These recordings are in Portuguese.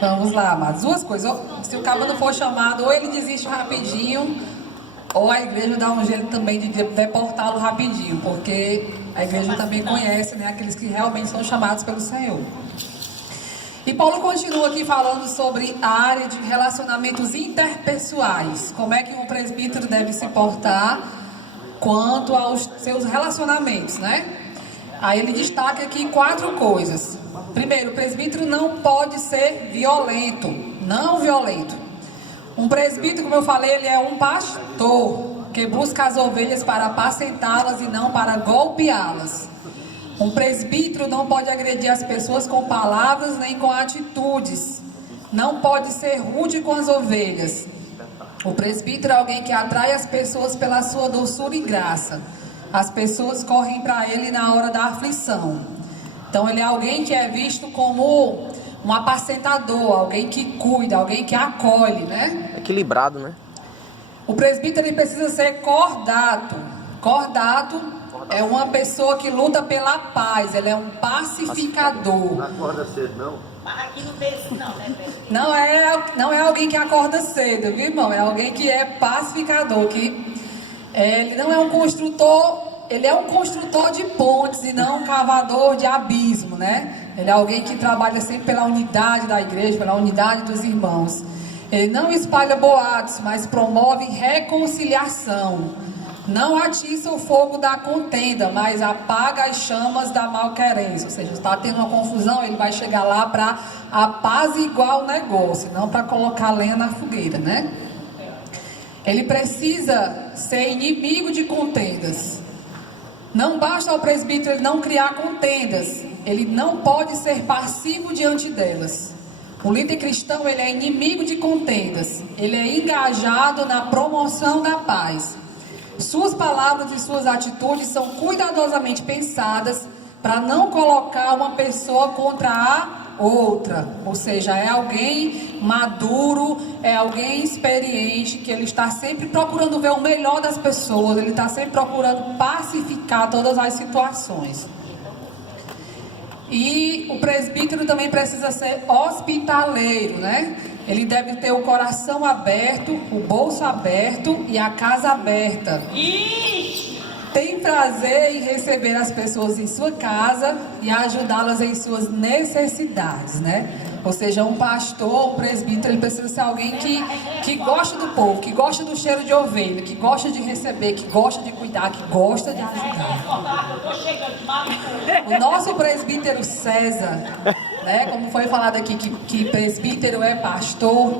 Vamos lá, amados. Duas coisas. Se o cabo não for chamado, ou ele desiste rapidinho, ou a igreja dá um jeito também de deportá-lo rapidinho, porque a igreja também conhece, né, aqueles que realmente são chamados pelo Senhor. E Paulo continua aqui falando sobre a área de relacionamentos interpessoais. Como é que um presbítero deve se portar quanto aos seus relacionamentos, né? Aí ele destaca aqui 4 coisas. Primeiro, o presbítero não pode ser violento, não violento. Um presbítero, como eu falei, ele é um pastor que busca as ovelhas para apacentá-las e não para golpeá-las. Um presbítero não pode agredir as pessoas com palavras nem com atitudes. Não pode ser rude com as ovelhas. O presbítero é alguém que atrai as pessoas pela sua doçura e graça. As pessoas correm para ele na hora da aflição. Então ele é alguém que é visto como um apacentador, alguém que cuida, alguém que acolhe, né? Equilibrado, né? O presbítero ele precisa ser cordato. Cordato é uma pessoa que luta pela paz, ele é um pacificador. Não acorda cedo, não? Aqui não tem isso não, né, Pedro? Não é alguém que acorda cedo, viu, irmão? É alguém que é pacificador, que ele não é um construtor, ele é um construtor de pontes e não um cavador de abismo, né? Ele é alguém que trabalha sempre pela unidade da igreja, pela unidade dos irmãos. Ele não espalha boatos, mas promove reconciliação. Não atiça o fogo da contenda, mas apaga as chamas da malquerência. Ou seja, está tendo uma confusão, ele vai chegar lá para apaziguar o negócio, não para colocar lenha na fogueira, né? Ele precisa ser inimigo de contendas. Não basta ao presbítero ele não criar contendas, ele não pode ser passivo diante delas. O líder cristão ele é inimigo de contendas, ele é engajado na promoção da paz. Suas palavras e suas atitudes são cuidadosamente pensadas para não colocar uma pessoa contra a outra. Ou seja, é alguém maduro, é alguém experiente, que ele está sempre procurando ver o melhor das pessoas, ele está sempre procurando pacificar todas as situações. E o presbítero também precisa ser hospitaleiro, né? Ele deve ter o coração aberto, o bolso aberto e a casa aberta. Tem prazer em receber as pessoas em sua casa e ajudá-las em suas necessidades, né? Ou seja, um pastor, um presbítero, ele precisa ser alguém que gosta do povo, que gosta do cheiro de ovelha, que gosta de receber, que gosta de cuidar, que gosta de ajudar. O nosso presbítero César, né, como foi falado aqui, que presbítero é pastor,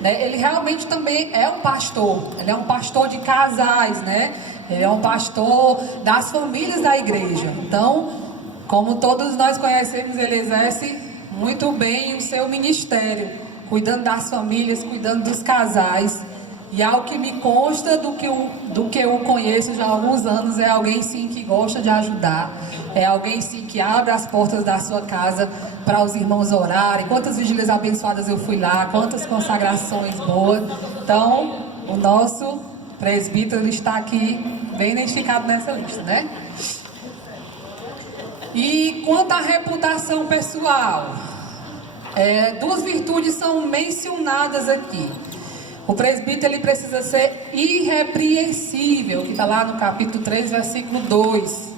né, ele realmente também é um pastor. Ele é um pastor de casais, né? Ele é um pastor das famílias da igreja. Então, como todos nós conhecemos, ele exerce muito bem o seu ministério, cuidando das famílias, cuidando dos casais. E ao que me consta do que eu conheço já há alguns anos, é alguém sim que gosta de ajudar, é alguém sim que abre as portas da sua casa para os irmãos orarem. Quantas vigílias abençoadas eu fui lá, quantas consagrações boas. Então, o nosso presbítero está aqui bem identificado nessa lista, né? E quanto à reputação pessoal, 2 virtudes são mencionadas aqui. O presbítero ele precisa ser irrepreensível, que está lá no capítulo 3, versículo 2.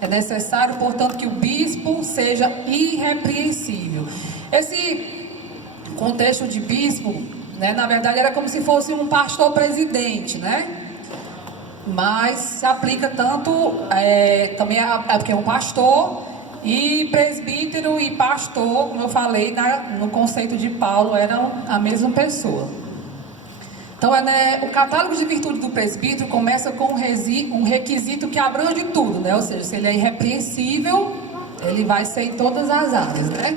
É necessário, portanto, que o bispo seja irrepreensível. Esse contexto de bispo, né, na verdade, era como se fosse um pastor presidente, né? Mas se aplica tanto, também porque é um pastor, e presbítero e pastor, como eu falei, no conceito de Paulo, eram a mesma pessoa. Então, o catálogo de virtude do presbítero começa com um requisito que abrange tudo, né? Ou seja, se ele é irrepreensível, ele vai ser em todas as áreas, né?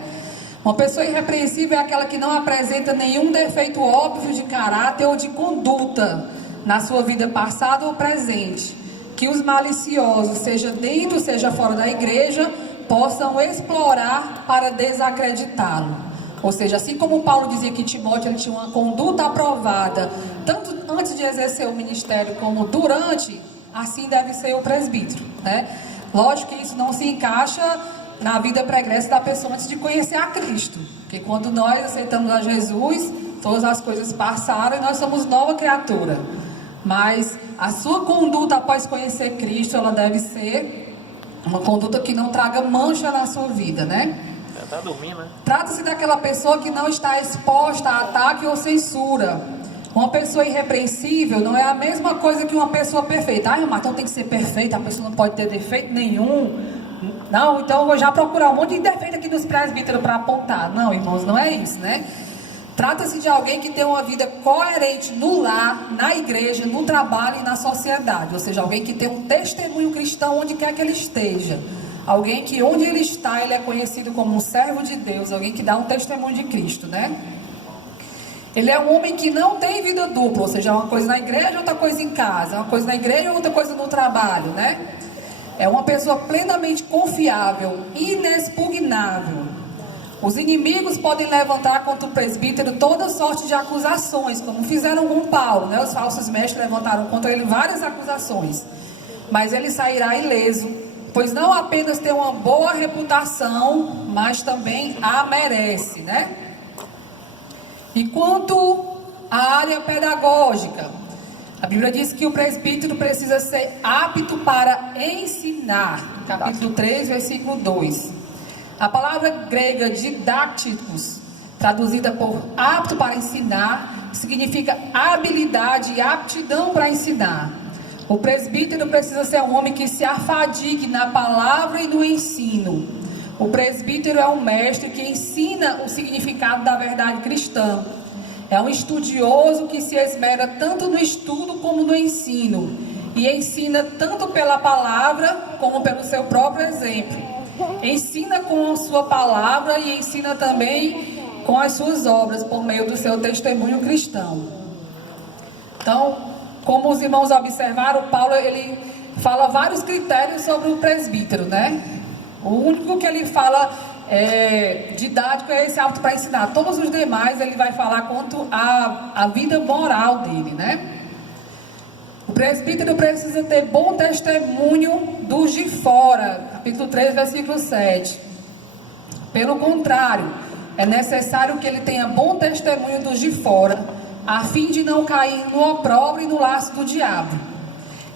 Uma pessoa irrepreensível é aquela que não apresenta nenhum defeito óbvio de caráter ou de conduta na sua vida passada ou presente, que os maliciosos, seja dentro, seja fora da igreja, possam explorar para desacreditá-lo. Ou seja, assim como Paulo dizia que Timóteo ele tinha uma conduta aprovada, tanto antes de exercer o ministério como durante, assim deve ser o presbítero, né? Lógico que isso não se encaixa na vida pregressa da pessoa antes de conhecer a Cristo. Porque quando nós aceitamos a Jesus, todas as coisas passaram e nós somos nova criatura. Mas a sua conduta após conhecer Cristo, ela deve ser uma conduta que não traga mancha na sua vida, né? Tá dormindo, né? Trata-se daquela pessoa que não está exposta a ataque ou censura. Uma pessoa irrepreensível não é a mesma coisa que uma pessoa perfeita. Irmão, então tem que ser perfeita, a pessoa não pode ter defeito nenhum. Não, então eu vou já procurar um monte de defeito aqui nos presbíteros para apontar. Não, irmãos, não é isso, né? Trata-se de alguém que tem uma vida coerente no lar, na igreja, no trabalho e na sociedade. Ou seja, alguém que tem um testemunho cristão onde quer que ele esteja. Alguém que onde ele está, ele é conhecido como um servo de Deus. Alguém que dá um testemunho de Cristo, né? Ele é um homem que não tem vida dupla. Ou seja, uma coisa na igreja, outra coisa em casa. Uma coisa na igreja, outra coisa no trabalho, né? É uma pessoa plenamente confiável, inexpugnável. Os inimigos podem levantar contra o presbítero toda sorte de acusações, como fizeram com Paulo, né? Os falsos mestres levantaram contra ele várias acusações. Mas ele sairá ileso, pois não apenas tem uma boa reputação, mas também a merece, né? E quanto à área pedagógica, a Bíblia diz que o presbítero precisa ser apto para ensinar. Capítulo 3, versículo 2. A palavra grega didáticos, traduzida por apto para ensinar, significa habilidade e aptidão para ensinar. O presbítero precisa ser um homem que se afadigue na palavra e no ensino. O presbítero é um mestre que ensina o significado da verdade cristã. É um estudioso que se esmera tanto no estudo como no ensino. E ensina tanto pela palavra como pelo seu próprio exemplo. Ensina com a sua palavra e ensina também com as suas obras, por meio do seu testemunho cristão. Então, como os irmãos observaram, Paulo ele fala vários critérios sobre o presbítero, né? O único que ele fala didático é esse apto para ensinar. Todos os demais ele vai falar quanto à vida moral dele, né? O presbítero precisa ter bom testemunho dos de fora. Capítulo 3, versículo 7. Pelo contrário, é necessário que ele tenha bom testemunho dos de fora, a fim de não cair no opróbrio e no laço do diabo.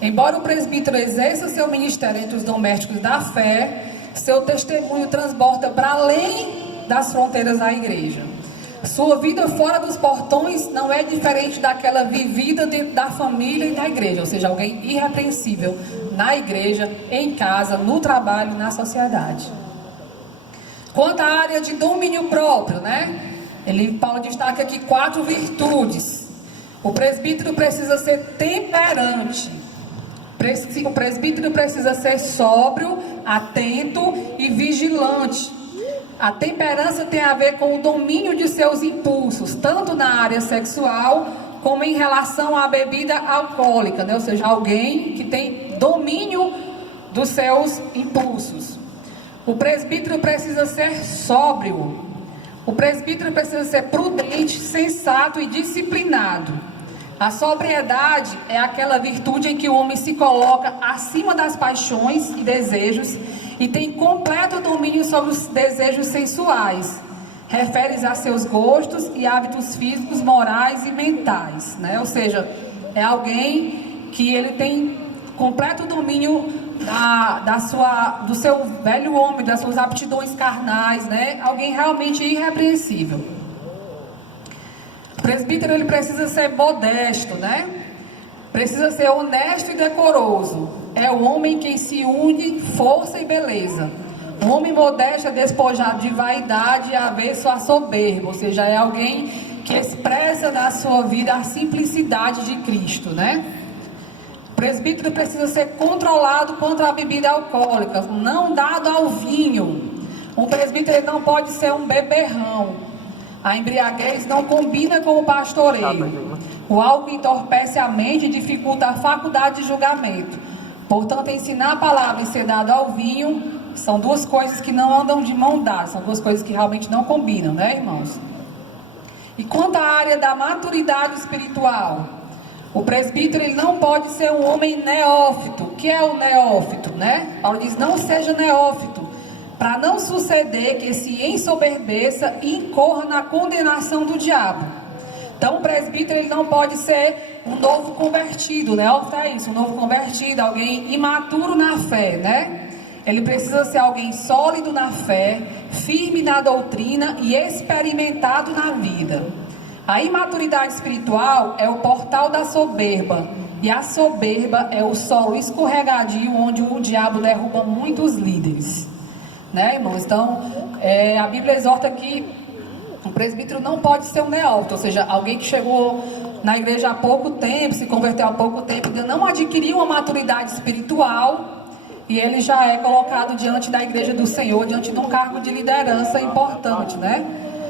Embora o presbítero exerça seu ministério entre os domésticos da fé, seu testemunho transborda para além das fronteiras da igreja. Sua vida fora dos portões não é diferente daquela vivida dentro da família e da igreja. Ou seja, alguém irrepreensível na igreja, em casa, no trabalho, na sociedade. Quanto à área de domínio próprio, né? Paulo destaca aqui 4 virtudes. O presbítero precisa ser temperante. O presbítero precisa ser sóbrio, atento e vigilante. A temperança tem a ver com o domínio de seus impulsos, tanto na área sexual como em relação à bebida alcoólica, né? Ou seja, alguém que tem domínio dos seus impulsos. O presbítero precisa ser sóbrio. O presbítero precisa ser prudente, sensato e disciplinado. A sobriedade é aquela virtude em que o homem se coloca acima das paixões e desejos e tem completo domínio sobre os desejos sensuais. Refere-se a seus gostos e hábitos físicos, morais e mentais, né? Ou seja, é alguém que ele tem completo domínio do seu velho homem, das suas aptidões carnais, né? Alguém realmente irrepreensível. O presbítero ele precisa ser modesto, né? Precisa ser honesto e decoroso. É o homem que se une força e beleza. O homem modesto é despojado de vaidade e avesso à soberba. Ou seja, é alguém que expressa na sua vida a simplicidade de Cristo, né? O presbítero precisa ser controlado contra a bebida alcoólica, não dado ao vinho. Um presbítero ele não pode ser um beberrão. A embriaguez não combina com o pastoreio. O álcool entorpece a mente e dificulta a faculdade de julgamento. Portanto, ensinar a palavra e ser dado ao vinho são duas coisas que não andam de mão dada. São duas coisas que realmente não combinam, né, irmãos? E quanto à área da maturidade espiritual, o presbítero ele não pode ser um homem neófito. O que é o neófito, né? Paulo diz, não seja neófito, para não suceder que se ensoberbeça e incorra na condenação do diabo. Então o presbítero ele não pode ser um novo convertido, né? Olha isso, um novo convertido, alguém imaturo na fé, né? Ele precisa ser alguém sólido na fé, firme na doutrina e experimentado na vida. A imaturidade espiritual é o portal da soberba, e a soberba é o solo escorregadio onde o diabo derruba muitos líderes, né, irmãos? Então, a Bíblia exorta que o presbítero não pode ser um neófito, ou seja, alguém que chegou na igreja há pouco tempo, se converteu há pouco tempo, ainda não adquiriu uma maturidade espiritual, e ele já é colocado diante da igreja do Senhor, diante de um cargo de liderança importante, né?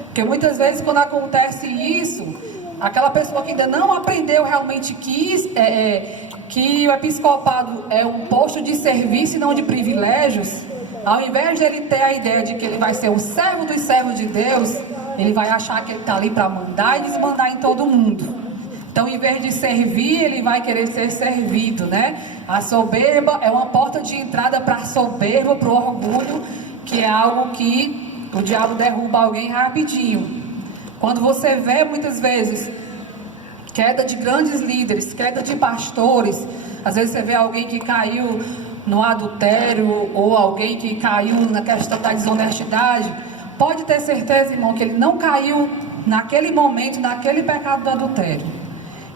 Porque muitas vezes quando acontece isso, aquela pessoa que ainda não aprendeu realmente que o episcopado é um posto de serviço e não de privilégios, ao invés de ele ter a ideia de que ele vai ser o servo dos servos de Deus, ele vai achar que ele está ali para mandar e desmandar em todo mundo. Então, em vez de servir, ele vai querer ser servido, né? A soberba é uma porta de entrada para a soberba, para o orgulho, que é algo que o diabo derruba alguém rapidinho. Quando você vê, muitas vezes, queda de grandes líderes, queda de pastores, às vezes você vê alguém que caiu no adultério, ou alguém que caiu na questão da desonestidade, pode ter certeza, irmão, que ele não caiu naquele momento, naquele pecado do adultério.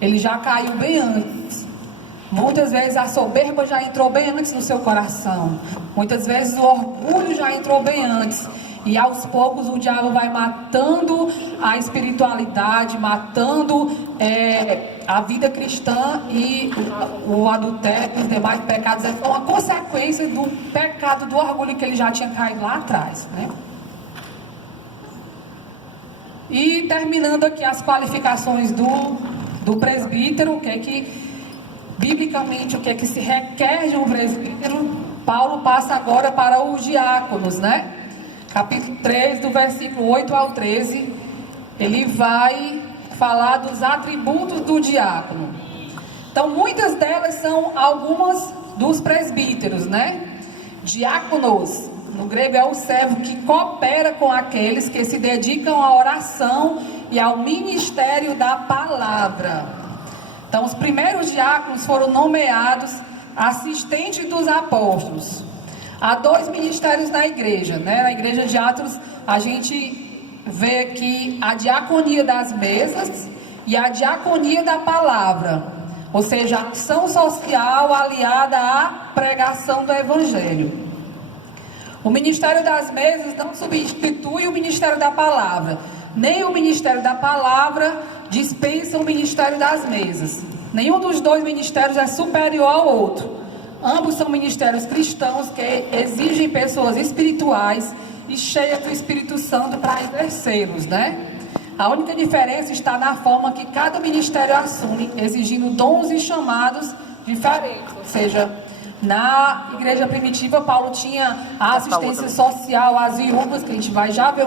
Ele já caiu bem antes. Muitas vezes a soberba já entrou bem antes no seu coração. Muitas vezes o orgulho já entrou bem antes. E aos poucos o diabo vai matando a espiritualidade, matando a vida cristã, e o adultério e os demais pecados é uma consequência do pecado do orgulho que ele já tinha caído lá atrás, né? E terminando aqui as qualificações do presbítero, biblicamente o que é que se requer de um presbítero, Paulo passa agora para os diáconos, né? Capítulo 3, do versículo 8 ao 13, ele vai falar dos atributos do diácono. Então, muitas delas são algumas dos presbíteros, né? Diáconos, no grego é o servo que coopera com aqueles que se dedicam à oração e ao ministério da palavra. Então, os primeiros diáconos foram nomeados assistentes dos apóstolos. Há 2 ministérios na igreja, né? Na igreja de Atos, a gente vê que a diaconia das mesas e a diaconia da palavra, ou seja, a ação social aliada à pregação do evangelho. O ministério das mesas não substitui o ministério da palavra, nem o ministério da palavra dispensa o ministério das mesas. Nenhum dos 2 ministérios é superior ao outro. Ambos são ministérios cristãos que exigem pessoas espirituais e cheias do Espírito Santo para exercê-los, né? A única diferença está na forma que cada ministério assume, exigindo dons e chamados diferentes. Ou seja, na igreja primitiva, Paulo tinha a assistência social às viúvas, que a gente vai já ver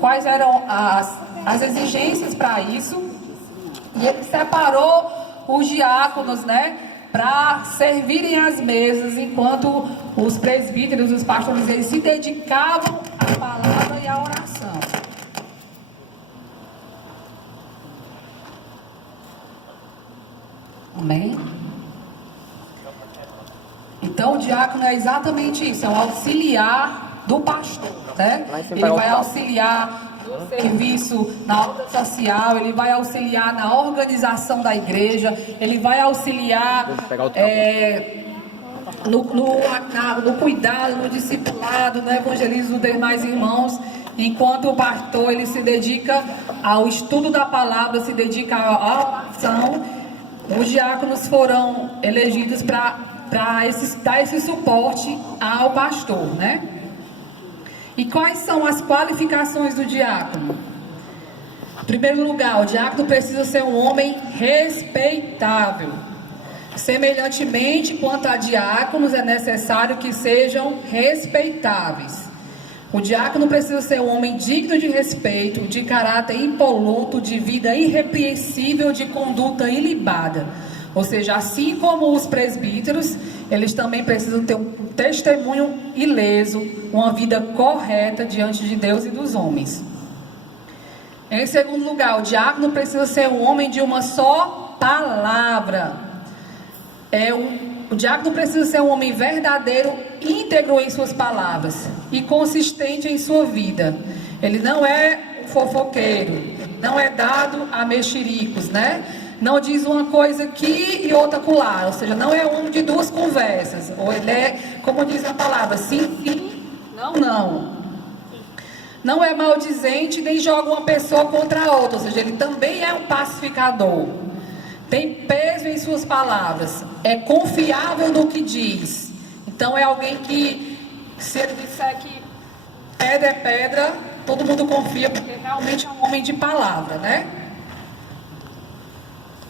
quais eram as exigências para isso. E ele separou os diáconos, né, para servirem às mesas, enquanto os presbíteros, os pastores, eles se dedicavam à palavra e à oração. Amém? Então o diácono é exatamente isso, é um auxiliar do pastor, né? Ele vai auxiliar no serviço, na obra social, ele vai auxiliar na organização da igreja, ele vai auxiliar no cuidado, no discipulado, no evangelismo dos demais irmãos, enquanto o pastor ele se dedica ao estudo da palavra, se dedica à oração. Os diáconos foram elegidos para dar esse suporte ao pastor, né? E quais são as qualificações do diácono? Em primeiro lugar, o diácono precisa ser um homem respeitável. Semelhantemente, quanto a diáconos, é necessário que sejam respeitáveis. O diácono precisa ser um homem digno de respeito, de caráter impoluto, de vida irrepreensível, de conduta ilibada. Ou seja, assim como os presbíteros, eles também precisam ter um testemunho ileso, uma vida correta diante de Deus e dos homens. Em segundo lugar, o diácono precisa ser um homem de uma só palavra. O diácono precisa ser um homem verdadeiro, íntegro em suas palavras e consistente em sua vida. Ele não é fofoqueiro, não é dado a mexericos, né? Não diz uma coisa aqui e outra acolá, ou seja, não é um de duas conversas. Ou ele é, como diz a palavra, sim, sim, não, não. Não é maldizente, nem joga uma pessoa contra a outra, ou seja, ele também é um pacificador. Tem peso em suas palavras, é confiável no que diz. Então é alguém que, se ele disser que pedra é pedra, todo mundo confia, porque realmente é um homem de palavra, né?